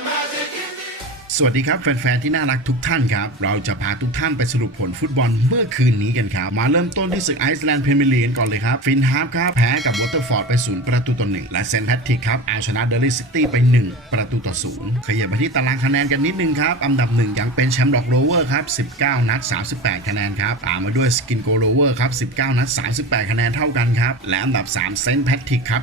imagine. สวัสดีครับ แฟน ๆ ที่น่ารักทุกท่านครับ เราจะพาทุกท่านไปสรุปผลฟุตบอลเมื่อคืนนี้กันครับ มาเริ่มต้นที่ศึกไอซ์แลนด์เพรเมียร์ลีกก่อนเลยครับฟินฮาร์ฟครับ แพ้กับวอเตอร์ฟอร์ดไป 0 ประตูต่อ1และเซนต์แพทริกครับ เอาชนะเดลิซิตี้ไป 1 ประตูต่อ 0 ขยับมาที่ตารางคะแนนกันนิดนึงครับ อันดับ 1 ยังเป็นแชมป์ดอกโรเวอร์ครับ 19 นัด 38 คะแนนครับตามมาด้วยสกินโกโรเวอร์ครับ 19 นัด 38 คะแนนเท่ากันครับและอันดับ3เซนต์แพทริกครับ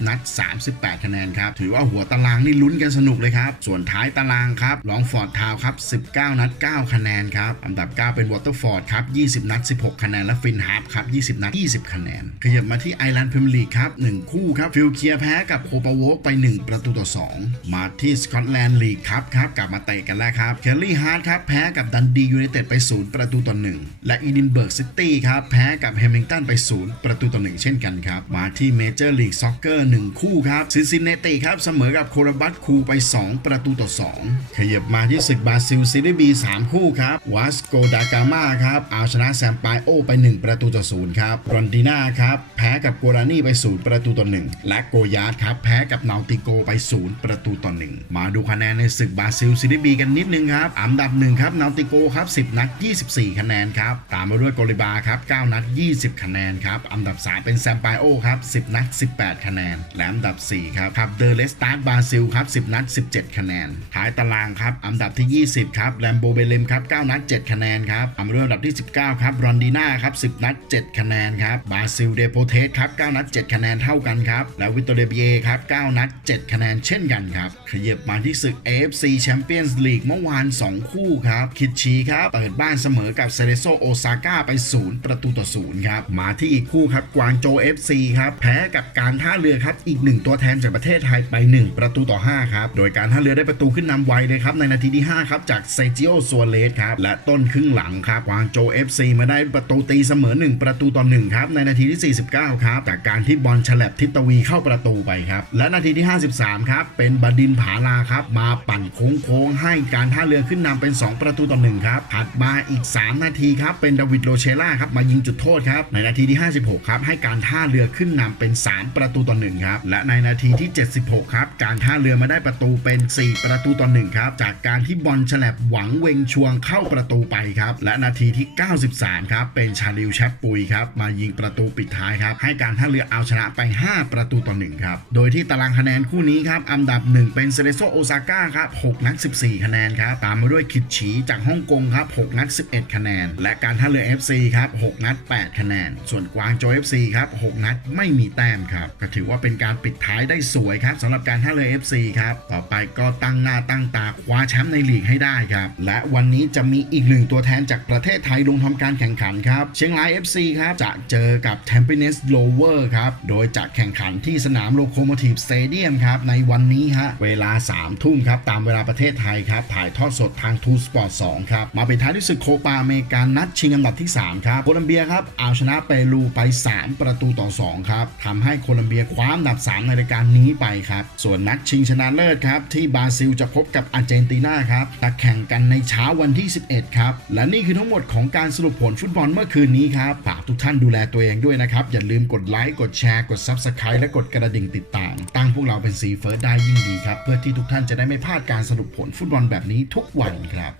20 นัด 38 คะแนนครับถือว่าหัวตารางนี่ลุ้นกันสนุกเลยครับส่วนท้ายตารางครับลองฟอร์ดทาวครับ 19 นัด 9 คะแนนครับ อันดับ 9 เป็นวอเตอร์ฟอร์ดครับ 20 นัด 16 คะแนน และฟินฮาร์ฟครับ 20 นัด 20 คะแนน ขยับมาที่ไอร์แลนด์พรีเมียร์ลีกครับ 1 คู่ครับ ฟิลเคียแพ้กับโคปาโวกไป 1 ประตูต่อ 2 มาที่สกอตแลนด์ลีกครับครับ กลับมาเตะกันแล้วครับ เคลลี่ฮาร์ดครับ แพ้กับดันดียูไนเต็ดไป 0 ประตูต่อ 1 และอีดินเบิร์กซิตี้ครับ แพ้กับเฮมิงตันไป 0 ประตูต่อ 1 เช่นกันครับ มาที่เมเจอร์ลีกซ็อกเกอร์1คู่ครับซินซินเนติครับเสมอกับโคราบัตคูไป 2 ประตูต่อ 2 ขยับมาที่ศึกบราซิลซีรีส์บี3คู่ครับวาสโกดากามาครับเอาชนะแซมปายโอไป 1 ประตูต่อ0ครับรอนติน่าครับแพ้กับโกรานี่ไป 0 ประตูต่อ1และโกยาร์ดครับแพ้กับนาติโกไป 0 ประตูต่อ1มาดูคะแนนในศึกบราซิลซีรีส์บีกันนิดนึงครับอันดับ1ครับนาติโกครับ10 นัด 24 คะแนนครับตามมาด้วยโกลิบาครับ9นัด 20 คะแนนครับอันดับ 3 เป็นแซมปายโอครับ10 นัด 18 คะแนนและอันดับ4ครับครับเดอเลสตาร์บราซิลครับ10 นัด 17 คะแนนท้ายตารางครับอันดับที่ 20 ครับแลมโบเบเลมครับ9นัด 7 คะแนนครับอัมเรอันดับที่ 19 ครับรอนดีน่าครับ10 นัด 7 คะแนนครับบาซิลเดโปเทสครับ9นัด 7 คะแนนเท่ากันครับและวิตโตเรเบียครับ9นัด 7 คะแนนเช่นกันครับขยับมาที่ศึก AFC Champions League เมื่อวาน 2 คู่ครับคิดชีครับเปิดบ้านเสมอกับเซเลโซโอซาก้าไป0ประตูต่อ0ครับมาที่อีกคู่ครับกวางโจ FC ครับแพ้กับการท่าเรือครับอีกหนึ่งตัวแทนจากประเทศไทยไป 1 ประตูต่อ5ครับโดยการท่าเรือได้ประตูขึ้นนำไวเลยครับในนาทีที่ 5 ครับจากเซจิโอซัวเลสครับและต้นครึ่งหลังครับกวางโจ FC มาได้ประตูตีเสมอ 1 ประตูต่อ1ครับในนาทีที่ 49 ครับ จากการที่บอลฉลับทิตวีเข้าประตูไปครับ และนาทีที่ 53 ครับ เป็นบดินผาลาครับ มาปั่นโค้งๆให้การท่าเรือขึ้นนำเป็น 2 ประตูต่อ1ครับถัดมาอีก 3 นาทีครับ เป็นดาวิดโรเชล่าครับมายิงจุดโทษครับในนาทีที่ 56 ครับ ให้การท่าเรือขึ้นนำเป็น 3 ประตูต่อ1ครับและในนาทีที่ 76 ครับ การท่าเรือมาได้ประตูเป็น 4 ประตูต่อ1ครับจากการที่บอลฉลับหวังเวงชวงเข้าประตูไปครับ และนาทีที่ 93 ครับ เป็นชาลิวแชปปุยครับ มายิงประตูปิดท้ายครับ ให้การท่าเรือเอาชนะไป 5 ประตูต่อ1ครับ โดยที่ตารางคะแนนคู่นี้ครับ อันดับ 1 เป็นเซเลโซโอซาก้าครับ6นัด14 คะแนนครับ ตามมาด้วยคิดฉีจากฮ่องกงครับ6นัด11 คะแนน และการท่าเรือ FC ครับ6นัด8 คะแนน ส่วนกวางโจ FC ครับ6นัดไม่มีแต้มครับ ก็ถือว่าเป็นการปิดท้ายได้สวยครับสำหรับการท่าเรือ FC ครับ ต่อไปก็ตั้งหน้าตั้งตาคว้าแชมป์ในลีกให้ได้ครับ และวันนี้จะมีอีกหนึ่งตัวแทนจากประเทศไทยลงทำการแข่งขันครับ เชียงราย FC ครับ จะเจอกับ t e m p e n e s Lower ครับ โดยจะแข่งขันที่สนามโลโคโมทีฟสเตเดียมครับ ในวันนี้ฮะ เวลา 3 ทุ่มครับ ตามเวลาประเทศไทยครับ ถ่ายทอดสดทาง Two Sport 2ครับ มาเป็นท้ายที่ศึกโคปาอเมริกันนัดชิงอันดับที่ 3 ครับ โคลัมเบียครับ เอาชนะเปรูไป 3 ประตูต่อ 2 ครับทำให้โคลัมเบียคว้าอันดับ 3 ในรายการนี้ไปครับ ส่วนนัดชิงชนะเลิศครับที่บราซิลจะพบกับอาร์เจนตินาครับตะแข่งกันในเช้าวันที่ 11 ครับ และนี่คือทั้งหมดของการสรุปผลฟุตบอลเมื่อคืนนี้ครับฝากทุกท่านดูแลตัวเองด้วยนะครับ อย่าลืมกดไลค์กดแชร์กด Subscribe และกดกระดิ่งติดตาม ตั้งพวกเราเป็นซีเฟิร์สได้ยิ่งดีครับ เพื่อที่ทุกท่านจะได้ไม่พลาดการสรุปผลฟุตบอลแบบนี้ทุกวันครับ